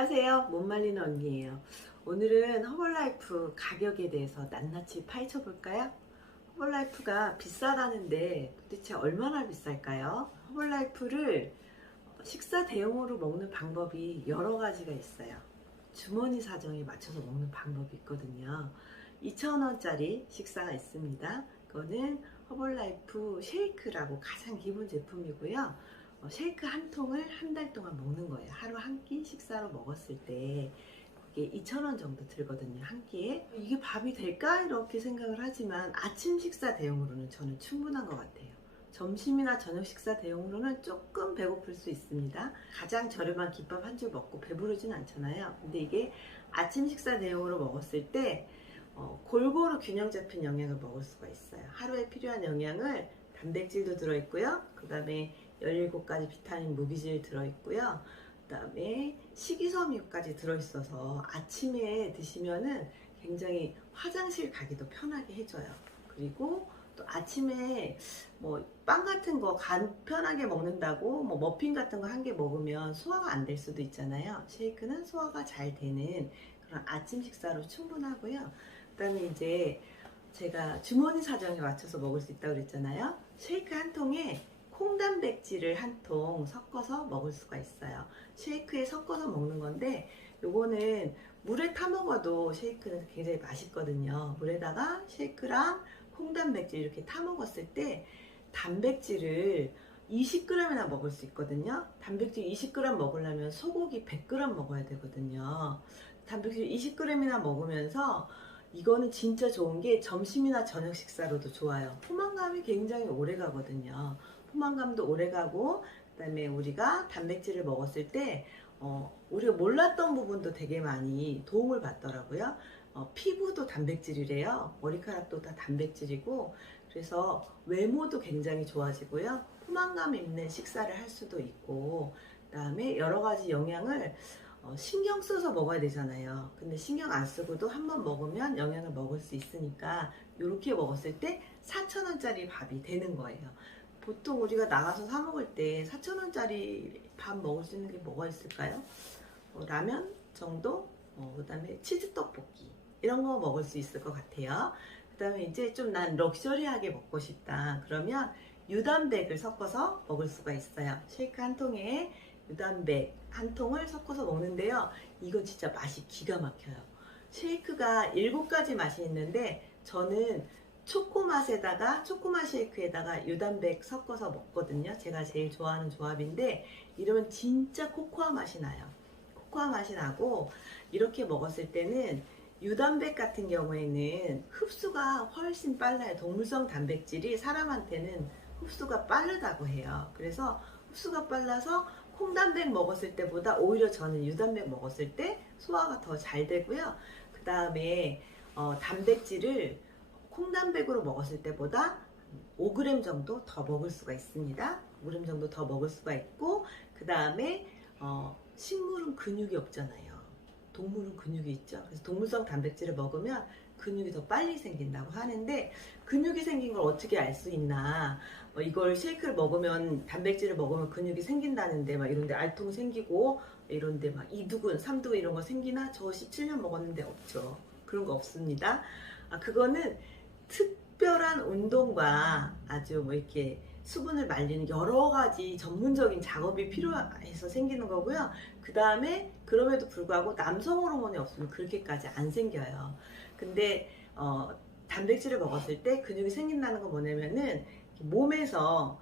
안녕하세요. 못 말리는 언니예요. 오늘은 허벌라이프 가격에 대해서 낱낱이 파헤쳐 볼까요? 허벌라이프가 비싸다는데 도대체 얼마나 비쌀까요? 허벌라이프를 식사 대용으로 먹는 방법이 여러 가지가 있어요. 주머니 사정에 맞춰서 먹는 방법이 있거든요. 2,000원짜리 식사가 있습니다. 그거는 허벌라이프 쉐이크라고 가장 기본 제품이고요. 쉐이크 한 통을 한 달 동안 먹는 거예요. 하루 한 끼 식사로 먹었을 때 그게 2,000원 정도 들거든요. 한 끼에. 이게 밥이 될까? 이렇게 생각을 하지만 아침 식사 대용으로는 저는 충분한 것 같아요. 점심이나 저녁 식사 대용으로는 조금 배고플 수 있습니다. 가장 저렴한 김밥 한 줄 먹고 배부르진 않잖아요. 근데 이게 아침 식사 대용으로 먹었을 때 골고루 균형 잡힌 영양을 먹을 수가 있어요. 하루에 필요한 영양을 단백질도 들어있고요. 그 다음에 17가지 비타민 무기질 들어있고요. 그 다음에 식이섬유까지 들어있어서 아침에 드시면은 굉장히 화장실 가기도 편하게 해줘요. 그리고 또 아침에 뭐 빵 같은 거 간편하게 먹는다고 뭐 머핀 같은 거 한 개 먹으면 소화가 안 될 수도 있잖아요. 쉐이크는 소화가 잘 되는 그런 아침 식사로 충분하고요. 그 다음에 이제 제가 주머니 사정에 맞춰서 먹을 수 있다고 그랬잖아요. 쉐이크 한 통에 콩단백질을 한 통 섞어서 먹을 수가 있어요. 쉐이크에 섞어서 먹는 건데 요거는 물에 타 먹어도 쉐이크는 굉장히 맛있거든요. 물에다가 쉐이크랑 콩단백질 이렇게 타 먹었을 때 단백질을 20g이나 먹을 수 있거든요. 단백질 20g 먹으려면 소고기 100g 먹어야 되거든요. 단백질 20g이나 먹으면서 이거는 진짜 좋은 게 점심이나 저녁 식사로도 좋아요. 포만감이 굉장히 오래 가거든요. 포만감도 오래 가고, 그 다음에 우리가 단백질을 먹었을 때 우리가 몰랐던 부분도 되게 많이 도움을 받더라고요. 피부도 단백질이래요. 머리카락도 다 단백질이고, 그래서 외모도 굉장히 좋아지고요. 포만감 있는 식사를 할 수도 있고, 그 다음에 여러 가지 영양을 신경 써서 먹어야 되잖아요. 근데 신경 안 쓰고도 한번 먹으면 영양을 먹을 수 있으니까 이렇게 먹었을 때 4,000원짜리 밥이 되는 거예요. 보통 우리가 나가서 사 먹을 때 4,000원짜리 밥 먹을 수 있는 게 뭐가 있을까요? 라면 정도? 그 다음에 치즈 떡볶이 이런 거 먹을 수 있을 것 같아요. 그 다음에 이제 좀 난 럭셔리하게 먹고 싶다. 그러면 유단백을 섞어서 먹을 수가 있어요. 쉐이크 한 통에 유단백 한 통을 섞어서 먹는데요. 이건 진짜 맛이 기가 막혀요. 쉐이크가 7가지 맛이 있는데 저는 초코맛 쉐이크에다가 유단백 섞어서 먹거든요. 제가 제일 좋아하는 조합인데 이러면 진짜 코코아 맛이 나요. 코코아 맛이 나고 이렇게 먹었을 때는 유단백 같은 경우에는 흡수가 훨씬 빨라요. 동물성 단백질이 사람한테는 흡수가 빠르다고 해요. 그래서 흡수가 빨라서 콩단백 먹었을 때보다 오히려 저는 유단백 먹었을 때 소화가 더 잘 되고요. 그 다음에 단백질을 콩단백으로 먹었을 때보다 5g 정도 더 먹을 수가 있습니다. 5g 정도 더 먹을 수가 있고, 그 다음에 식물은 근육이 없잖아요. 동물은 근육이 있죠. 그래서 동물성 단백질을 먹으면 근육이 더 빨리 생긴다고 하는데, 근육이 생긴 걸 어떻게 알 수 있나? 이걸 쉐이크를 먹으면, 단백질을 먹으면 근육이 생긴다는데 막 이런데 알통 생기고 이런데 막 2두근, 3두근 이런 거 생기나? 저 17년 먹었는데 없죠. 그런 거 없습니다. 그거는 특별한 운동과 아주 뭐 이렇게 수분을 말리는 여러 가지 전문적인 작업이 필요해서 생기는 거고요. 그 다음에 그럼에도 불구하고 남성 호르몬이 없으면 그렇게까지 안 생겨요. 근데 단백질을 먹었을 때 근육이 생긴다는 건 뭐냐면은 몸에서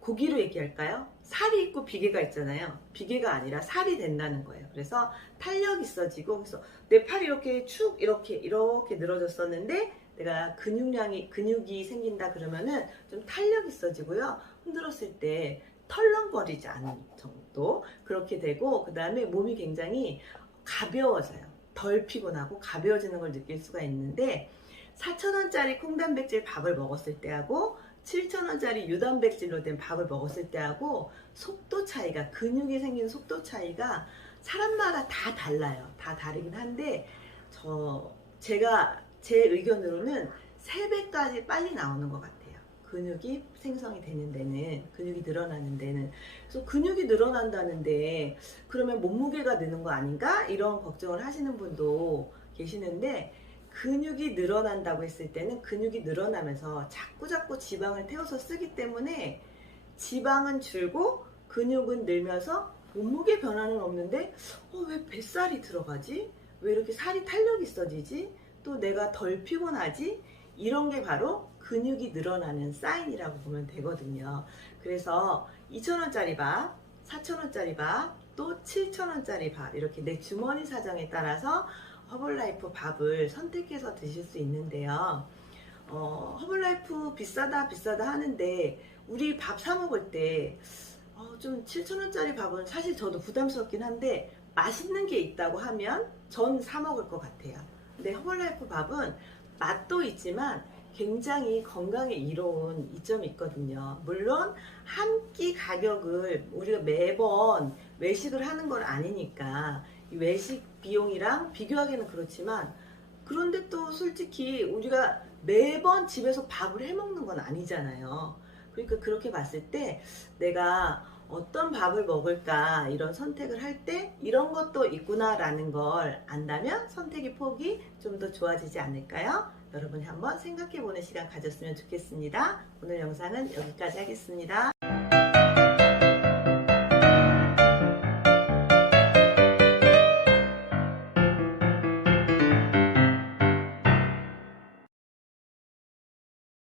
고기로 얘기할까요? 살이 있고 비계가 있잖아요. 비계가 아니라 살이 된다는 거예요. 그래서 탄력이 있어지고, 그래서 내 팔이 이렇게 축 이렇게 늘어졌었는데 내가 근육이 생긴다 그러면은 좀 탄력 있어지고요. 흔들었을 때 털렁거리지 않은 정도 그렇게 되고, 그 다음에 몸이 굉장히 가벼워져요. 덜 피곤하고 가벼워지는 걸 느낄 수가 있는데, 4,000원짜리 콩단백질 밥을 먹었을 때하고 7,000원짜리 유단백질로 된 밥을 먹었을 때하고 속도 차이가, 근육이 생긴 속도 차이가 사람마다 다 달라요. 다 다르긴 한데 제가 제 의견으로는 3배까지 빨리 나오는 것 같아요. 근육이 생성이 되는 데는, 근육이 늘어나는 데는. 그래서 근육이 늘어난다는데 그러면 몸무게가 느는 거 아닌가? 이런 걱정을 하시는 분도 계시는데, 근육이 늘어난다고 했을 때는 근육이 늘어나면서 자꾸 지방을 태워서 쓰기 때문에 지방은 줄고 근육은 늘면서 몸무게 변화는 없는데 왜 뱃살이 들어가지? 왜 이렇게 살이 탄력 있어지지? 또 내가 덜 피곤하지? 이런 게 바로 근육이 늘어나는 사인이라고 보면 되거든요. 그래서 2,000원짜리 밥, 4,000원짜리 밥, 또 7,000원짜리 밥, 이렇게 내 주머니 사정에 따라서 허벌라이프 밥을 선택해서 드실 수 있는데요. 허벌라이프 비싸다 하는데 우리 밥 사 먹을 때 좀 7,000원짜리 밥은 사실 저도 부담스럽긴 한데 맛있는 게 있다고 하면 전 사 먹을 것 같아요. 근데 허벌라이프 밥은 맛도 있지만 굉장히 건강에 이로운 이점이 있거든요. 물론 한 끼 가격을 우리가 매번 외식을 하는 건 아니니까 이 외식 비용이랑 비교하기는 그렇지만, 그런데 또 솔직히 우리가 매번 집에서 밥을 해 먹는 건 아니잖아요. 그러니까 그렇게 봤을 때 내가 어떤 밥을 먹을까 이런 선택을 할 때 이런 것도 있구나라는 걸 안다면 선택의 폭이 좀 더 좋아지지 않을까요? 여러분이 한번 생각해 보는 시간 가졌으면 좋겠습니다. 오늘 영상은 여기까지 하겠습니다.